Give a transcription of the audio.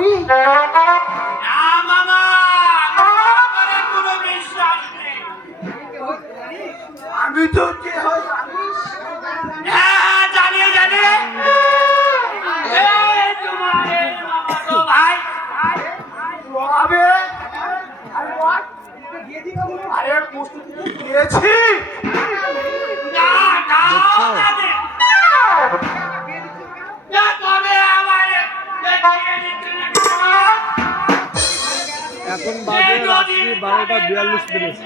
আমি মামা কোনো বিশ্বাস নেই। আমি তো কে হয় জানিস? হ্যাঁ জানি জানি। তোমার মামাতো ভাই আবে আরে প্রস্তুতি দিয়েছি না না জানে। না তবে আমারে দেখিয়ে দিচ্ছে না। এখন বাজে রাত্রি 12টা 42 মিনিট।